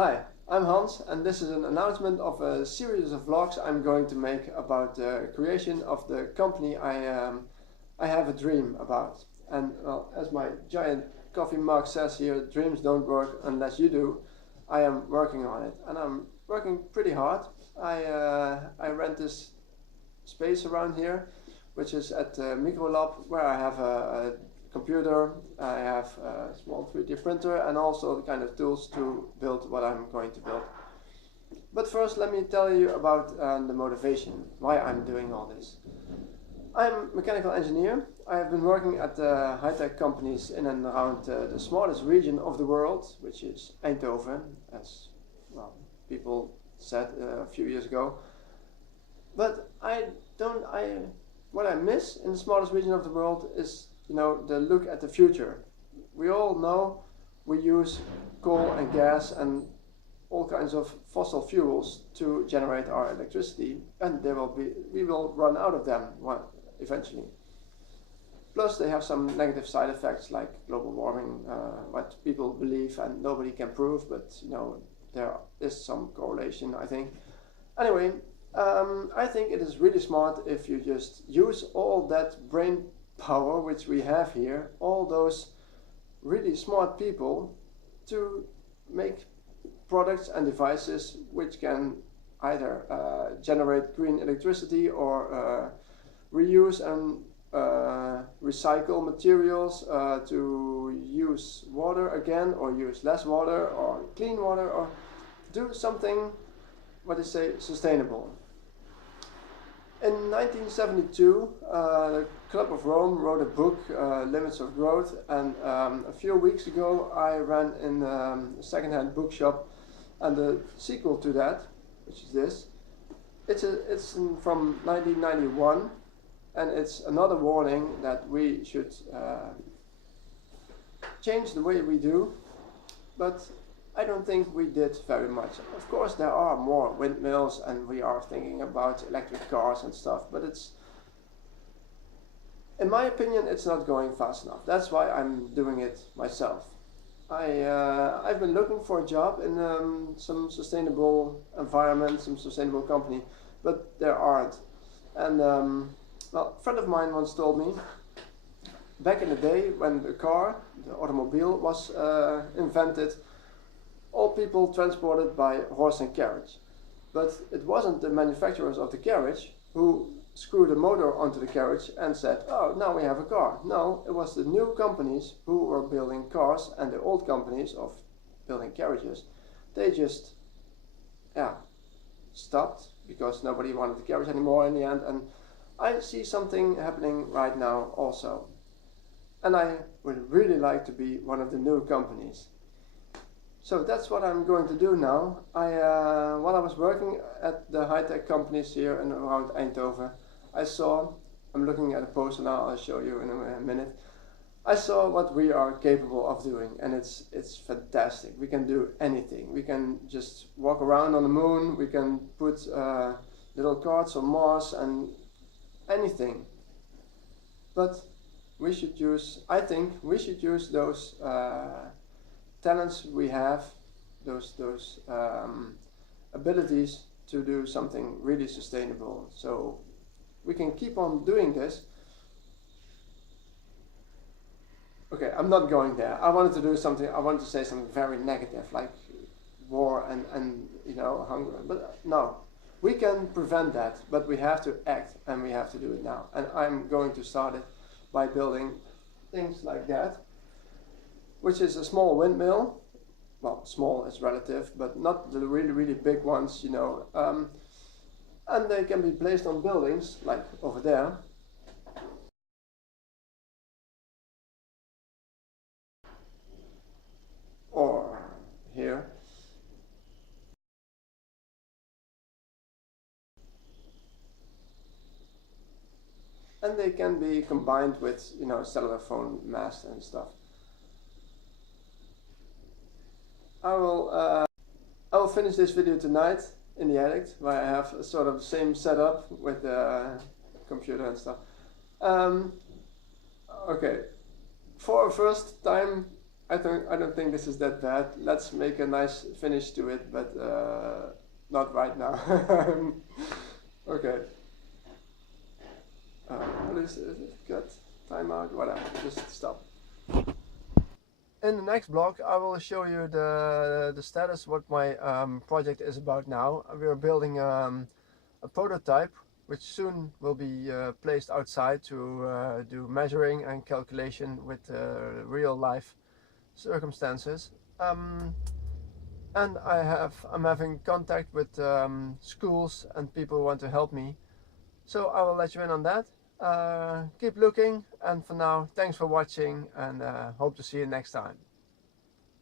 Hi, I'm Hans, and this is an announcement of a series of vlogs I'm going to make about the creation of the company I have a dream about. And well, as my giant coffee mug says here, dreams don't work unless you do. I am working on it, and I'm working pretty hard. I rent this space around here, which is at the Micro Lab, where I have a computer, I have a small 3D printer, and also the kind of tools to build what I'm going to build. But first, let me tell you about the motivation, why I'm doing all this. I'm a mechanical engineer. I have been working at high-tech companies in and around the smallest region of the world, which is Eindhoven, as well people said a few years ago. But what I miss in the smallest region of the world is, the look at the future. We all know we use coal and gas and all kinds of fossil fuels to generate our electricity, and we will run out of them eventually. Plus, they have some negative side effects like global warming, what people believe and nobody can prove, but there is some correlation, I think. Anyway, I think it is really smart if you just use all that brain power which we have here, all those really smart people, to make products and devices which can either generate green electricity or reuse and recycle materials to use water again, or use less water, or clean water, or do something, sustainable. In 1972, the Club of Rome wrote a book, Limits of Growth, and a few weeks ago I ran in a second-hand bookshop, and the sequel to that, which is this, it's from 1991, and it's another warning that we should change the way we do, but I don't think we did very much. Of course, there are more windmills, and we are thinking about electric cars and stuff, but in my opinion, it's not going fast enough. That's why I'm doing it myself. I've been looking for a job in some sustainable environment, some sustainable company, but there aren't. And well, a friend of mine once told me, back in the day when the automobile was invented, all people transported by horse and carriage. But it wasn't the manufacturers of the carriage who screwed a motor onto the carriage and said, oh, now we have a car. No, it was the new companies who were building cars, and the old companies of building carriages, they just stopped because nobody wanted the carriage anymore in the end. And I see something happening right now also. And I would really like to be one of the new companies. So that's what I'm going to do now. While I was working at the high-tech companies here and around Eindhoven, I'm looking at a poster now, I'll show you in a minute. I saw what we are capable of doing, and it's fantastic. We can do anything. We can just walk around on the moon, we can put little carts on Mars, and anything. But I think we should use those talents we have, those abilities to do something really sustainable. So we can keep on doing this. Okay, I'm not going there. I wanted to say something very negative, like war and hunger. But no, we can prevent that, but we have to act, and we have to do it now. And I'm going to start it by building things like that, which is a small windmill. Well, small is relative, but not the really, really big ones, and they can be placed on buildings, like over there. Or here. And they can be combined with, cellular phone masts and stuff. I will finish this video tonight in the attic, where I have sort of the same setup with the computer and stuff. Okay, for a first time I don't think this is that bad. Let's make a nice finish to it, but not right now. Okay. What is it? Cut, timeout, whatever. Just stop. In the next blog, I will show you the status, what my project is about now. We are building a prototype, which soon will be placed outside to do measuring and calculation with real life circumstances. And I'm having contact with schools and people who want to help me. So I will let you in on that. Keep looking, and for now, thanks for watching, and hope to see you next time.